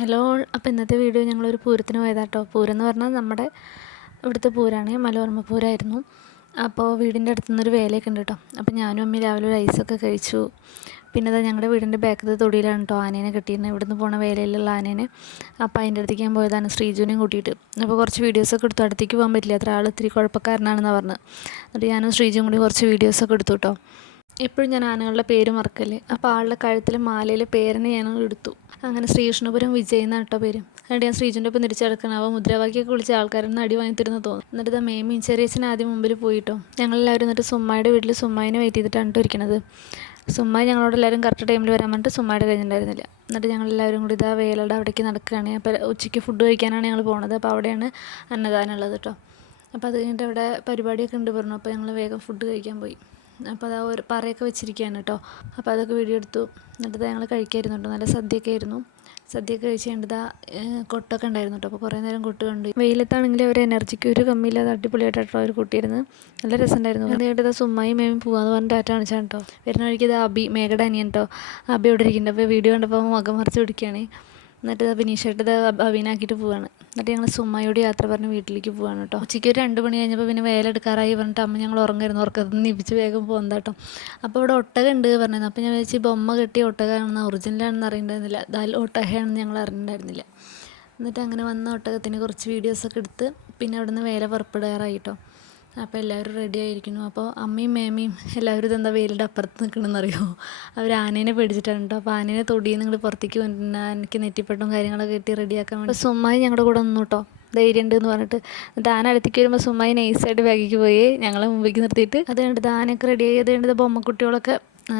Hello. അപ്പോൾ ഇന്നത്തെ video ഞങ്ങളൊരു പൂരത്തിന് പോയതാട്ടോ. പൂരം എന്ന് പറഞ്ഞാൽ നമ്മുടെ ഇവിടുത്തെ പൂരമാണ്, മലയോർമ്മ പൂരമായിരുന്നു. അപ്പോൾ വീടിൻ്റെ അടുത്തുനിന്നൊരു വേലയൊക്കെ ഉണ്ട് കേട്ടോ. അപ്പോൾ ഞാനും അമ്മയും രാവിലെ ഒരു ഐസൊക്കെ കഴിച്ചു. പിന്നെ അതാ ഞങ്ങളുടെ വീടിൻ്റെ ബാക്കത്തെ തൊടിയിലാണ് കേട്ടോ ആനേനെ കെട്ടിയിരുന്നത്, ഇവിടുന്ന് പോണ വേലയിലുള്ള ആനേനെ. അപ്പോൾ അതിൻ്റെ അടുത്തേക്ക് ഞാൻ പോയതാണ് ശ്രീജുവിനെയും കൂട്ടിയിട്ട്. അപ്പോൾ കുറച്ച് വീഡിയോസൊക്കെ എടുത്തു. അടുത്തേക്ക് പോകാൻ പറ്റില്ല, അത്ര ആൾ ഇത്തിരി കുഴപ്പക്കാരനാണെന്നാണ് പറഞ്ഞത്. എന്നിട്ട് ഞാനും ശ്രീജുവും കൂടി കുറച്ച് വീഡിയോസൊക്കെ എടുത്തു കേട്ടോ. എപ്പോഴും ഞാൻ ആനകളുടെ പേര് മറക്കല്ലേ, അപ്പോൾ ആളുടെ കഴുത്തിൽ മാലയിൽ പേരിനെ ഞാൻ എടുത്തു. അങ്ങനെ ശ്രീകൃഷ്ണപുരം വിജയ് എന്നാണ് കേട്ടോ പേര്. എന്നിട്ട് ഞാൻ ശ്രീജുൻ്റെ ഒപ്പം തിരിച്ചെടുക്കണം. അവ മുദ്രാവാക്യമൊക്കെ വിളിച്ച ആൾക്കാരെന്ന് അടി വാങ്ങിത്തരുന്ന തോന്നുന്നു. എന്നിട്ട് ഇതാ മേമയും ചെറിയച്ഛൻ ആദ്യം മുമ്പിൽ പോയിട്ടോ. ഞങ്ങളെല്ലാവരും എന്നിട്ട് സുമ്മായുടെ വീട്ടിൽ സുമ്മായിനെ വെയിറ്റ് ചെയ്തിട്ടാണ് കേട്ടോ ഇരിക്കുന്നത്. സുമ്മായി ഞങ്ങളോട് എല്ലാവരും കറക്റ്റ് ടൈമിൽ വരാൻ പറഞ്ഞിട്ട് സുമ്മായുടെ കഴിഞ്ഞിട്ടുണ്ടായിരുന്നില്ല. എന്നിട്ട് ഞങ്ങളെല്ലാവരും കൂടി ഇതാ വേലയുടെ അവിടേക്ക് നടക്കുകയാണ്. അപ്പോൾ ഉച്ചയ്ക്ക് ഫുഡ് കഴിക്കാനാണ് ഞങ്ങൾ പോകുന്നത്. അപ്പോൾ അവിടെയാണ് അന്നദാനം ഉള്ളത് കേട്ടോ. അപ്പോൾ അത് കഴിഞ്ഞിട്ട് അവിടെ പരിപാടിയൊക്കെ ഉണ്ട് പറഞ്ഞു. അപ്പോൾ ഞങ്ങൾ വേഗം ഫുഡ് കഴിക്കാൻ പോയി. അപ്പോൾ അതാ ഒരു പറയൊക്കെ വെച്ചിരിക്കുകയാണ് കേട്ടോ. അപ്പോൾ അതൊക്കെ വീഡിയോ എടുത്തു. എന്നിട്ട് ഞങ്ങൾ കഴിക്കായിരുന്നു കേട്ടോ. നല്ല സദ്യയൊക്കെ ആയിരുന്നു. സദ്യയൊക്കെ കഴിച്ച് കഴിഞ്ഞിട്ട് കൊട്ടൊക്കെ ഉണ്ടായിരുന്നു കേട്ടോ. അപ്പോൾ കുറേ നേരം കൊട്ട് കണ്ടു. വെയിലത്താണെങ്കിൽ അവർ എനർജിക്ക് ഒരു കമ്മിയില്ലാതെ അടിപൊളിയായിട്ടോ അവർ കൂട്ടിയിരുന്നു. നല്ല രസമുണ്ടായിരുന്നു. അത് കഴിഞ്ഞിട്ട് സുമ്മായി മേമയും പോകാമെന്ന് പറഞ്ഞിട്ട് ടാറ്റ കാണിച്ചാണ് കേട്ടോ. വരുന്ന വഴിക്ക് ഇത് അബി, മേഘയുടെ അനിയൻ കേട്ടോ. അബി ഇവിടെ ഇരിക്കുന്നുണ്ട്. അപ്പോൾ വീഡിയോ കണ്ടപ്പോൾ മുഖം മറിച്ച് പിടിക്കുകയാണ്. എന്നിട്ട് വിനീഷായിട്ട് അവിനാക്കിയിട്ട് പോവാണ്. എന്നിട്ട് ഞങ്ങൾ സുമ്മായോട് യാത്ര പറഞ്ഞ് വീട്ടിലേക്ക് പോവാണ് കേട്ടോ. ഉച്ചയ്ക്ക് ഒരു 2 മണി കഴിഞ്ഞപ്പോൾ പിന്നെ വേലെടുക്കാറായി പറഞ്ഞിട്ട് അമ്മ ഞങ്ങൾ ഉറങ്ങായിരുന്നു. ഉറക്കത്തിൽ നിപ്പിച്ച് വേഗം പോകുന്നത് കേട്ടോ. അപ്പോൾ ഇവിടെ ഒട്ടകം ഉണ്ട് പറഞ്ഞിരുന്നു. അപ്പോൾ ഞാൻ വിചാരിച്ചു ബൊമ്മ കെട്ടിയ ഒട്ടകമാണെന്ന്, ഒറിജിനലാണെന്ന് അറിയണ്ടായിരുന്നില്ല. ദാൽ ഒട്ടകയാണെന്ന് ഞങ്ങൾ അറിഞ്ഞിട്ടുണ്ടായിരുന്നില്ല. എന്നിട്ട് അങ്ങനെ വന്ന ഒട്ടകത്തിന് കുറച്ച് വീഡിയോസൊക്കെ എടുത്ത് പിന്നെ അവിടെ നിന്ന് വേല പുറപ്പെടാറായി കേട്ടോ. അപ്പോൾ എല്ലാവരും റെഡി ആയിരിക്കുന്നു. അപ്പോൾ അമ്മയും മേമയും എല്ലാവരും ഇതെന്താ വെയിലിൻ്റെ അപ്പുറത്ത് നിൽക്കണമെന്നറിയോ, അവർ ആനേനെ പേടിച്ചിട്ടാണ് കേട്ടോ. അപ്പോൾ ആനേനെ തൊടിയിൽ നിങ്ങൾ പുറത്തേക്ക് വന്നിട്ട് എനിക്ക് നെറ്റിപ്പെട്ടും കാര്യങ്ങളൊക്കെ കെട്ടി റെഡിയാക്കാൻ വേണ്ടി. അപ്പോൾ സുമ്മായി ഞങ്ങളുടെ കൂടെ നിന്നു കേട്ടോ. ധൈര്യം ഉണ്ട് എന്ന് പറഞ്ഞിട്ട്. എന്നിട്ട് ആന അടുത്തേക്ക് വരുമ്പോൾ സുമ്മായി നൈസായിട്ട് ബാഗിക്ക് പോയി ഞങ്ങളെ മുമ്പിലേക്ക് നിർത്തിയിട്ട്. അത് കണ്ടിട്ട് ആനയൊക്കെ റെഡിയായി. അത് കണ്ടിട്ട് ബൊമ്മക്കുട്ടികളൊക്കെ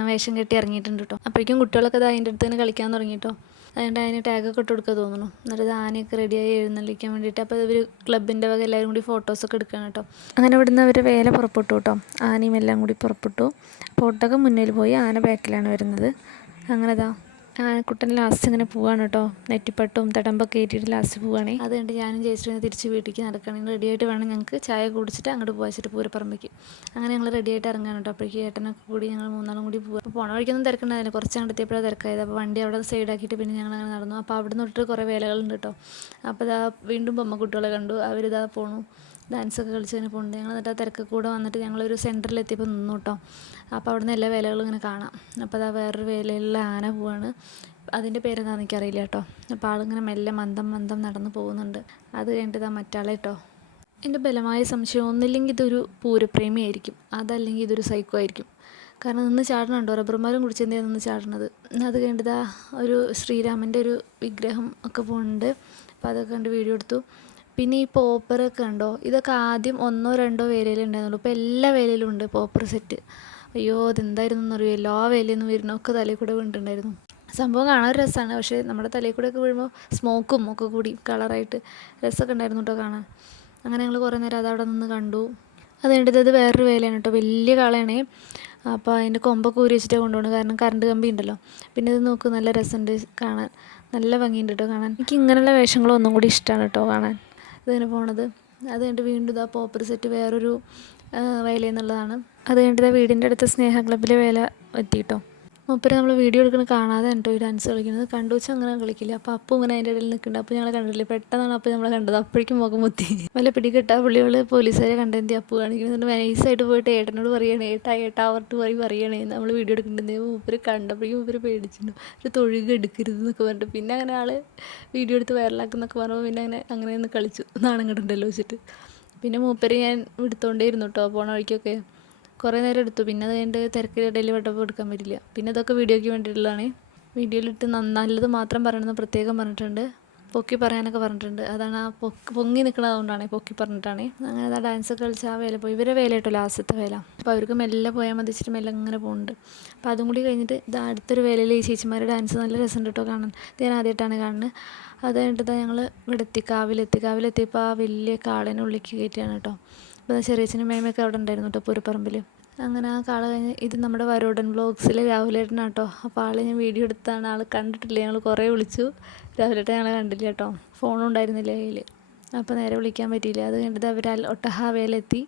വേഷം കെട്ടി ഇറങ്ങിയിട്ടുണ്ട് കേട്ടോ. അപ്പോഴേക്കും കുട്ടികളൊക്കെ അതിൻ്റെ അടുത്ത് തന്നെ കളിക്കാൻ തുടങ്ങി കേട്ടോ. അതുകൊണ്ട് അതിന് ടാഗൊക്കെ ഇട്ട് കൊടുക്കുക തോന്നുന്നു. എന്നിട്ട് ആനയൊക്കെ റെഡിയായി എഴുന്നള്ളിക്കാൻ വേണ്ടിയിട്ട്. അപ്പോൾ ഇവർ ക്ലബിൻ്റെ വക എല്ലാവരും കൂടി ഫോട്ടോസൊക്കെ എടുക്കണം കേട്ടോ. അങ്ങനെ ഇവിടുന്ന് അവർ വേല പുറപ്പെട്ടു കേട്ടോ. ആനയും എല്ലാം കൂടി പുറപ്പെട്ടു. അപ്പോൾ ഒട്ടകം മുന്നിൽ പോയി, ആന ബാക്കിലാണ് വരുന്നത്. അങ്ങനെ ആനക്കുട്ടൻ ലാസ്റ്റ് ഇങ്ങനെ പോവാണ് കേട്ടോ. നെറ്റിപ്പട്ടും തടമ്പൊക്കെ ഏറ്റിട്ട് ലാസ്റ്റ് പോവുകയാണേ. അത് കണ്ട് ഞാനും ജയിച്ചിട്ട് തിരിച്ച് വീട്ടിലേക്ക് നടക്കുകയാണെങ്കിൽ റെഡിയായിട്ട് വേണം ഞങ്ങൾക്ക് ചായ കുടിച്ചിട്ട് അങ്ങോട്ട് പോകാച്ചിട്ട് പൂരപ്പറമ്പേക്ക്. അങ്ങനെ ഞങ്ങൾ റെഡിയായിട്ട് ഇറങ്ങാൻ കേട്ടോ. അപ്പോഴേക്കും ഏട്ടനൊക്കെ കൂടി ഞങ്ങൾ 3 കൂടി പോകും. അപ്പോൾ പോണ വഴിക്കൊന്നും തിരക്കുണ്ടായിരുന്നു. കുറച്ച് അങ്ങോട്ട് എത്തിയപ്പോഴാണ് തിരക്കായത്. അപ്പോൾ വണ്ടി അവിടെ സൈഡാക്കിയിട്ട് പിന്നെ ഞങ്ങൾ അങ്ങനെ നടന്നു. അപ്പോൾ അവിടെ നിന്ന് തൊട്ട് കുറേ വേലകളുണ്ട് കേട്ടോ. അപ്പോൾ വീണ്ടും ബൊമ്മക്കുട്ടികളെ കണ്ടു. അവരിതാ പോണു, ഡാൻസൊക്കെ കളിച്ച് തന്നെ പോകുന്നുണ്ട്. ഞങ്ങൾ എന്നിട്ട് ആ തിരക്ക് കൂടെ വന്നിട്ട് ഞങ്ങളൊരു സെൻറ്ററിലെത്തിയപ്പോൾ നിന്നു കേട്ടോ. അപ്പോൾ അവിടെ നിന്ന് എല്ലാ വേലകളും ഇങ്ങനെ കാണാം. അപ്പോൾ വേറൊരു വേലയിലുള്ള ആന പോവാണ്. അതിൻ്റെ പേരെന്താണെന്ന് എനിക്കറിയില്ല കേട്ടോ. അപ്പോൾ ആളിങ്ങനെ മെല്ലെ മന്ദം നടന്ന് പോകുന്നുണ്ട്. അത് കഴിഞ്ഞിട്ട് മറ്റാളെ കേട്ടോ. എൻ്റെ ബലമായ സംശയം ഒന്നില്ലെങ്കിൽ ഇതൊരു പൂരപ്രേമിയായിരിക്കും, അതല്ലെങ്കിൽ ഇതൊരു സൈക്കോ ആയിരിക്കും. കാരണം നിന്ന് ചാടണുണ്ടോ, റബ്ബർമാരും കുടിച്ചെന്തിയാണ് നിന്ന് ചാടണത്. അത് കഴിഞ്ഞിട്ട് ഒരു ശ്രീരാമൻ്റെ ഒരു വിഗ്രഹം ഒക്കെ പോകുന്നുണ്ട്. അപ്പോൾ അതൊക്കെ കണ്ട് വീഡിയോ എടുത്തു. പിന്നെ ഈ പോപ്പറൊക്കെ ഉണ്ടോ, ഇതൊക്കെ ആദ്യം 1-2 വേലയിലേ ഉണ്ടായിരുന്നുള്ളൂ. ഇപ്പോൾ എല്ലാ വേലയിലും ഉണ്ട് പോപ്പർ സെറ്റ്. അയ്യോ അതെന്തായിരുന്നു എന്നറിയോ, എല്ലാ വേലയിൽ നിന്ന് വരുന്നൊക്കെ തലയിൽ കൂടെ വീണിട്ടുണ്ടായിരുന്നു. സംഭവം കാണാൻ ഒരു രസമാണ്. പക്ഷേ നമ്മുടെ തലയിൽ കൂടെ ഒക്കെ വീഴുമ്പോൾ സ്മോക്കും ഒക്കെ കൂടി കളറായിട്ട് രസമൊക്കെ ഉണ്ടായിരുന്നു കേട്ടോ കാണാൻ. അങ്ങനെ ഞങ്ങൾ കുറേ നേരം അതവിടെ നിന്ന് കണ്ടു. അത് കഴിഞ്ഞിട്ട് വേറൊരു വേലയാണ് കേട്ടോ. വലിയ കാളയാണേ. അപ്പോൾ അതിൻ്റെ കൊമ്പൊക്കെ ഊരി വെച്ചിട്ട് കൊണ്ടുപോകണം, കാരണം കറണ്ട് കമ്പി ഉണ്ടല്ലോ. പിന്നെ ഇത് നോക്ക്, നല്ല രസമുണ്ട് കാണാൻ, നല്ല ഭംഗിയുണ്ട് കേട്ടോ കാണാൻ. എനിക്ക് ഇങ്ങനെയുള്ള വേഷങ്ങളൊന്നും കൂടി ഇഷ്ടമാണ് കേട്ടോ കാണാൻ, ഇതിന് പോണത്. അത് കഴിഞ്ഞിട്ട് വീണ്ടും പോപ്പർ സെറ്റ് വേറൊരു വേലയെന്നുള്ളതാണ്. അത് കഴിഞ്ഞിട്ട് വീടിൻ്റെ അടുത്ത് സ്നേഹ ക്ലബ്ബിലെ വേല എത്തിയിട്ടോ. മൂപ്പര് നമ്മൾ വീഡിയോ എടുക്കുന്നത് കാണാതെ കേട്ടോ ഈ ഡാൻസ് കളിക്കുന്നത്. കണ്ടു വെച്ചാൽ അങ്ങനെ കളിക്കില്ല. അപ്പോൾ അപ്പു ഇങ്ങനെ അതിൻ്റെ ഇടയിൽ നിൽക്കുന്നുണ്ട്. അപ്പോൾ ഞങ്ങളെ കണ്ടില്ലേ, പെട്ടെന്നാണ് അപ്പോൾ നമ്മളെ കണ്ടത്. അപ്പോഴേക്കും മുഖം മുത്തി വല്ല പിടികിട്ടാ പുള്ളികൾ പോലീസുകാരെ കണ്ടെന്തി അപ്പു കാണിക്കുന്നത്. നൈസായിട്ട് പോയിട്ട് ഏട്ടനോട് പറയണേ, ഏട്ടാ അവർക്ക് പറയണേ നമ്മൾ വീഡിയോ എടുക്കുന്നുണ്ട്. മൂപ്പര് കണ്ടപ്പോഴേക്കും മൂപ്പര് പേടിച്ചിട്ടുണ്ടോ, ഒരു തൊഴുക എടുക്കരുത് എന്നൊക്കെ പറഞ്ഞിട്ട്. പിന്നെ അങ്ങനെ ആൾ വീഡിയോ എടുത്ത് വൈറലാക്കുന്നൊക്കെ പറയുമ്പോൾ പിന്നെ അങ്ങനെ ഒന്ന് കളിച്ചു, നാണം കണ്ടുണ്ടല്ലോ വെച്ചിട്ട്. പിന്നെ മൂപ്പര് ഞാൻ എടുത്തോണ്ടേയിരുന്നു കേട്ടോ പോണ വഴിക്കൊക്കെ. കുറേ നേരം എടുത്തു. പിന്നെ അത് കഴിഞ്ഞിട്ട് തിരക്കിനിടയിൽ പെട്ടപ്പോൾ എടുക്കാൻ പറ്റില്ല. പിന്നെ ഇതൊക്കെ വീഡിയോയ്ക്ക് വേണ്ടിയിട്ടുള്ളതാണ്. വീഡിയോയിലിട്ട് നല്ലത് മാത്രം പറയണമെന്ന് പ്രത്യേകം പറഞ്ഞിട്ടുണ്ട്. പൊക്കി പറയാനൊക്കെ പറഞ്ഞിട്ടുണ്ട്. അതാണ് ആ പൊങ്ങി നിൽക്കുന്നതുകൊണ്ടാണ്, പൊക്കി പറഞ്ഞിട്ടാണ്. അങ്ങനെ ആ ഡാൻസൊക്കെ കളിച്ച് ആ വേല പോയി. ഇവരെ വേല കേട്ടോ ലാസ്റ്റത്തെ വേല. അപ്പോൾ അവർക്ക് മെല്ലെ പോയാൽ മതി വെച്ചിട്ട് മെല്ലെ അങ്ങനെ പോകുന്നുണ്ട്. അപ്പോൾ അതും കൂടി കഴിഞ്ഞിട്ട് അടുത്തൊരു വേലയിൽ ഈ ചേച്ചിമാരുടെ ഡാൻസ് നല്ല രസമുണ്ട് കേട്ടോ കാണാൻ. ഇത് ഞാൻ ആദ്യമായിട്ടാണ് കാണുന്നത്. അത് കഴിഞ്ഞിട്ട് ഞങ്ങൾ ഇവിടെ കാവിലെത്തിയപ്പോൾ ആ വലിയ കാളേനെ ഉള്ളിലേക്ക് കയറ്റിയാണ് കേട്ടോ. അപ്പോൾ ചെറിയച്ഛനും മേമയൊക്കെ അവിടെ ഉണ്ടായിരുന്നു കേട്ടോ പൂരപ്പറമ്പിൽ. അങ്ങനെ ആ കാള കഴിഞ്ഞ് ഇത് നമ്മുടെ വരോടൻ വ്ളോഗ്സിലെ രാഹുലേട്ടനാണ് കേട്ടോ. അപ്പോൾ ആളെ ഞാൻ വീഡിയോ എടുത്താണ്, ആൾ കണ്ടിട്ടില്ല. ഞങ്ങൾ കുറേ വിളിച്ചു, രാഹുലേട്ടൻ ഞങ്ങളെ കണ്ടില്ല കേട്ടോ. ഫോണും ഉണ്ടായിരുന്നില്ല കയ്യിൽ. അപ്പോൾ നേരെ വിളിക്കാൻ പറ്റിയില്ല. അത് കഴിഞ്ഞിട്ട് അവർ ഒട്ടഹാവേലെത്തി.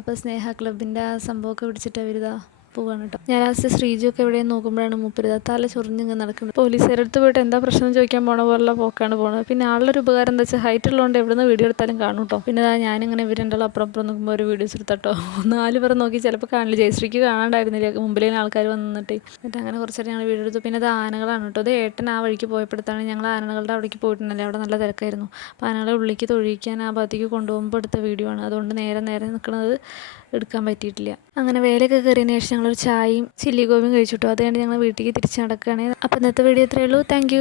അപ്പോൾ സ്നേഹ ക്ലബിൻ്റെ ആ സംഭവമൊക്കെ പിടിച്ചിട്ട് അവരിതാ പോവാണ് കേട്ടോ. ഞാൻ ലാസ്റ്റ് ശ്രീജൊക്കെ എവിടെയും നോക്കുമ്പോഴാണ് മൂപ്പര് തല ചൊറിഞ്ഞിങ്ങനെ നടക്കുന്നത്. പോലീസുകാരുടെ അടുത്ത് പോയിട്ട് എന്താ പ്രശ്നം ചോദിക്കാൻ പോണ പോലുള്ള പോക്കാണ് പോകുന്നത്. പിന്നെ ആളുടെ ഒരു ഉപകാരം എന്താ വെച്ചാൽ ഹൈറ്റ് ഉള്ളതുകൊണ്ട് എവിടെ നിന്ന് വീഡിയോ എടുത്താലും കാണും കേട്ടോ. പിന്നെ ഞാനിങ്ങനെ ഇവരുണ്ടല്ലോ അപ്പുറം നോക്കുമ്പോൾ ഒരു വീഡിയോസ് എടുത്തട്ടോ 4 പേർ നോക്കി ചിലപ്പോൾ കാണില്ല. ജയശ്രീക്ക് കാണാണ്ടായിരുന്നില്ല, മുമ്പിലേ ആൾക്കാർ വന്നിട്ട്. എന്നിട്ട് അങ്ങനെ കുറച്ചേരം ഞങ്ങൾ വീഡിയോ എടുത്തു. പിന്നെ അത് ആനകളാണ് കേട്ടോ. അത് ഏട്ടൻ ആ വഴിക്ക് പോയപ്പോഴത്താണ് ഞങ്ങൾ ആനകളുടെ അവിടേക്ക് പോയിട്ടുണ്ടല്ലേ, അവിടെ നല്ല തിരക്കായിരുന്നു. അപ്പോൾ ആനകളെ ഉള്ളിലേക്ക് തൊഴിക്കാൻ ആ ഭാഗത്തേക്ക് കൊണ്ടുപോകുമ്പോൾ എടുത്ത വീഡിയോ ആണ്. അതുകൊണ്ട് നേരെ നിൽക്കുന്നത് എടുക്കാൻ പറ്റിയിട്ടില്ല. അങ്ങനെ വേലയൊക്കെ കയറിയതിന് ശേഷം ഞങ്ങളൊരു ചായയും ചില്ലി ഗോപിയും കഴിച്ചിട്ടു. അത് കഴിഞ്ഞ് ഞങ്ങൾ വീട്ടിലേക്ക് തിരിച്ച് നടക്കുകയാണ്. അപ്പോൾ ഇന്നത്തെ വീഡിയോ ഇത്രയേ ഉള്ളൂ. താങ്ക്